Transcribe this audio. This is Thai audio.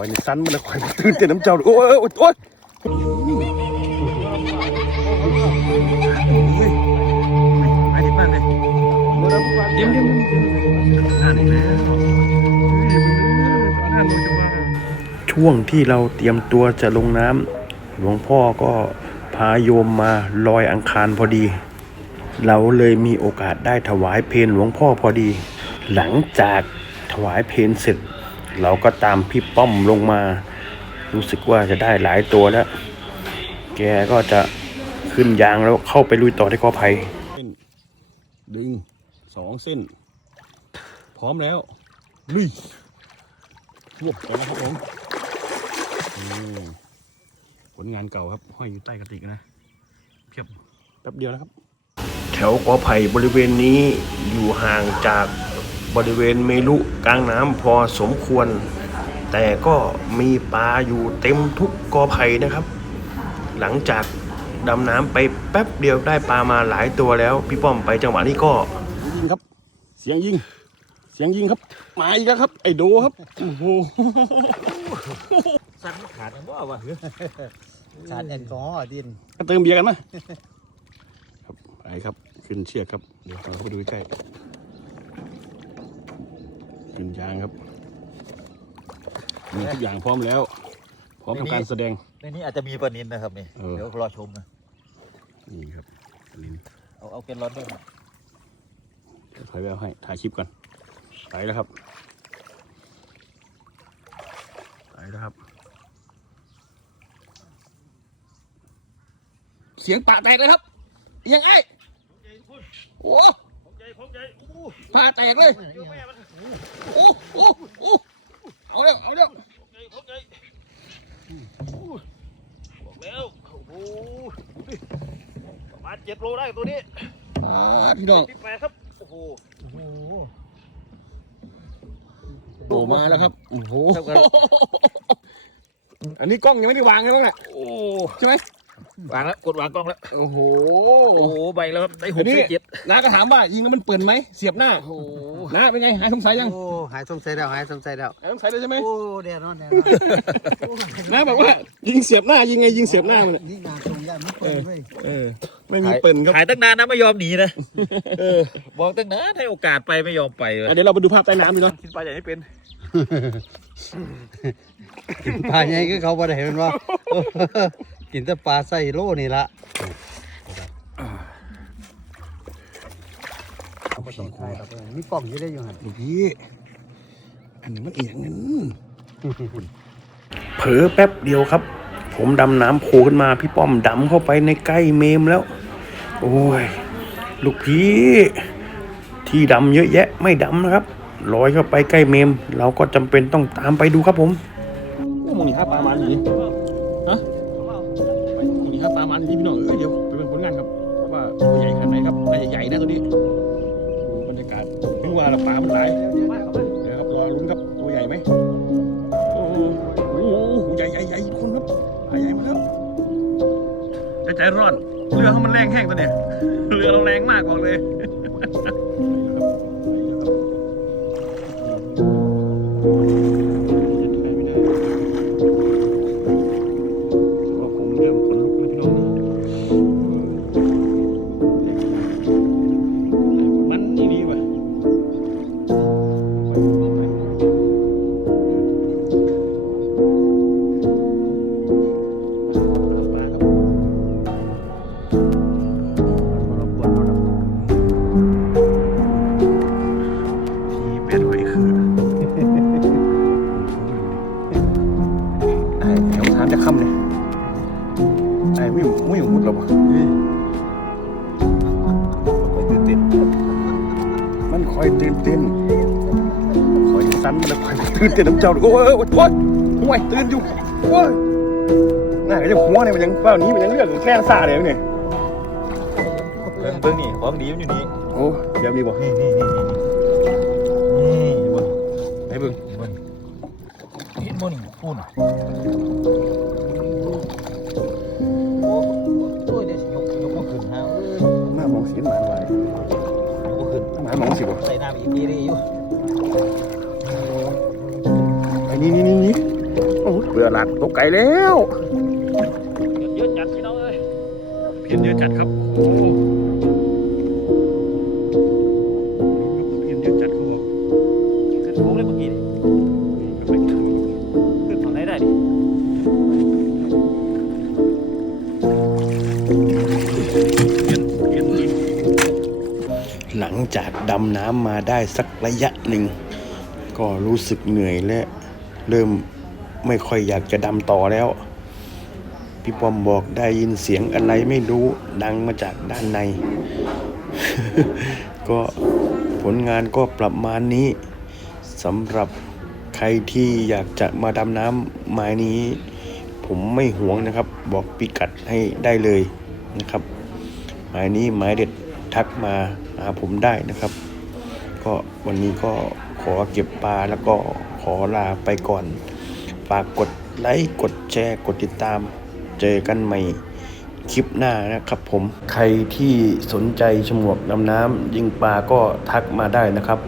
อยในสั้นมันเลยคอยมาตื่นเต้นน้ำเจ้าโอ้ยโอ้ยโอ้ยช่วงที่เราเตรียมตัวจะลงน้ำหลวงพ่อก็พาโยมมาลอยอังคารพอดี เราเลยมีโอกาสได้ถวายเพลหลวงพ่อพอดี หลังจากถวายเพลเสร็จ เราก็ตามพี่ป้อมลงมา รู้สึกว่าจะได้หลายตัวแล้ว แกก็จะขึ้นยางแล้วเข้าไปลุยต่อที่กอไผ่ดึงสองเส้น พร้อมแล้วลุยรวบไปแล้วครับผมอืมผลงานเก่าครับ ห้อยอยู่ใต้กระติกนะเพียบแป๊บเดียวนะครับ แถวกอไผ่บริเวณนี้อยู่ห่างจาก บริเวณเมลุกลางน้ำพอสมควร แต่ก็มีปลาอยู่เต็มทุกกอไผ่นะครับ หลังจากดำน้ำไปแป๊บเดียวได้ปลามาหลายตัวแล้ว พี่ป้อมไปจังหวะนี้ก็ยิงครับ เสียงยิง เสียงยิงครับมาอีกแล้วครับ ไอโดครับโอ้โหสั่นขาดว่าว่ะขาดแอลกอฮอล์ดินมาเติมเบียร์กันไหมครับไปครับขึ้นเชือกครับเดี๋ยวเราเข้าไปดูใกล้ ขึ้นยางครับมีทุกอย่างพร้อมแล้ว พร้อมทำการแสดงในนี้อาจจะมีปลานินนะครับนี่เออเดี๋ยวรอชมนะนี่ครับลิ้นเอาเอาเกนร้อนด้วยนะเดี๋ยวถอยไปเอาให้ถ่ายคลิปก่อนไปแล้วครับไปแล้วครับ เสียงปะแตกเลยครับยังไงโอ้ ปะแตกเลยโอ้โอ้โอ้เอาเร็วเอาเร็วบอกแล้วโอ้โหประมาณเจ็ดโลได้ตัวนี้อ่าพี่น้องที่แปดครับโอ้โหโอ้โหโตมาแล้วครับโอ้โหเท่ากันอันนี้กล้องยังไม่ได้วางเลยมั้งน่ะโอ้ใช่ไหมวางแล้วกดวางกล้องแล้วโอ้โหโอ้โห ใบแล้วครับได้หเดี๋ยวนี้กได้เจ็ดน้าก็ถามว่ายิงแล้วมันเปิดไหมเสียบหน้าโอ้โหน้าเป็นไงหายสงสัยยังโอ้หายสงสัยแล้วหายสงสัยแล้วหายสงสัยเลยใช่ไหมโอ้แน่นอนแน่นอนโอ้น้าบอกว่ายิงเสียบหน้ายิงไงยิงเสียบหน้ามันน่ะนี่งานตรงได้ไม่เปิดเว้ยเออไม่มีเปิ่นครับถ่ายตั้งนานนะไม่ยอมหนีนะเออบอกตั้งนานให้โอกาสไปไม่ยอมไปเลยอะเดี๋ยวเราไปดูภาพใต้น้ำดีเนาะคิดปลาใหญ่ให้เป็นปลาใหญ่คือเขาบ่ได้เห็นว่ากินแต่ปลาใส่โลนี่ละ มีกล่องอยู่ได้อยู่หันดูพี่อันนี้มันเอียงนั่นเผลอแป๊บเดียวครับ ผมดำน้ำโผล่ขึ้นมาพี่ป้อมดำเข้าไปในใกล้เมมแล้ว โอ้ย ลูกพี่ ที่ดำเยอะแยะไม่ดำนะครับลอยเข้าไปใกล้เมม เราก็จำเป็นต้องตามไปดูครับผมโอ้มึงนี่ห้าปลามันนี่ฮะมึงนี่ห้าปลามันนี่พี่น้อง ถึงว่าละปลามันหลายเดี๋ยวครับรอลุ้นครับตัวใหญ่ไหมโอ้โหโอ้โหใหญ่ใหญ่ใหญ่ทุกคนครับปลาใหญ่มาแล้วใจใจร้อนเรือเขามันแรงแห้งตัวเนี้ยเรือเราแรงมากบอกเลย ไม่อยู่ไม่อยู่มุดหรอวะมันคอยตื่นเต้นคอยสั้นมันเลยคอยตื่นเต้นน้ำเจ้าโอ้ยโอ้ยโอ้ยห่วยตื่นอยู่โอ้ยน่าจะหัวเนี่ยมันยังเฝ้านี้มันยังเลือกแกล้งซาเลยเนี่ยเบิ่งเบิ่งนี่ของดีมันอยู่นี่โอ้เดี๋ยวมีบอกนี่นี่นี่นี่นี่บนไหนเบิ่งบนเห็นบนนี่พูนอะ หน้ามองเสียนหมาไว้ยกมาขึ้นหมามองสิบ่ใส่น้ำอีกทีได้อยู่ไอ้นี่นี่นี่นี่บื่อหลัดตกไก่แล้วเยอะจัดพี่น้องเอ้ยเพียนเยอะจัดครับโอ้ จัดเขากขึ้นโค้งเลยเมื่อกี้นี่ขึ้นฝั่งไหนได้ดิหลังจากดำน้ำมาได้สักระยะหนึ่ง ก็รู้สึกเหนื่อยและเริ่มไม่ค่อยอยากจะดำต่อแล้ว พี่ปอมบอกได้ยินเสียงอะไรไม่รู้ดังมาจากด้านใน ก็ผลงานก็ประมาณนี้สำหรับใครที่อยากจะมาดำน้ำหมานี้ ผมไม่หวงนะครับ บอกพิกัดให้ได้เลยนะครับ หมายนี้หมายเด็ดทักมา หาผมได้นะครับ ก็วันนี้ก็ขอเก็บปลาแล้วก็ขอลาไปก่อน ฝากกดไลค์กดแชร์กดติดตาม เจอกันใหม่คลิปหน้านะครับผม ใครที่สนใจฉมวกดำน้ำยิงปลาก็ทักมาได้นะครับ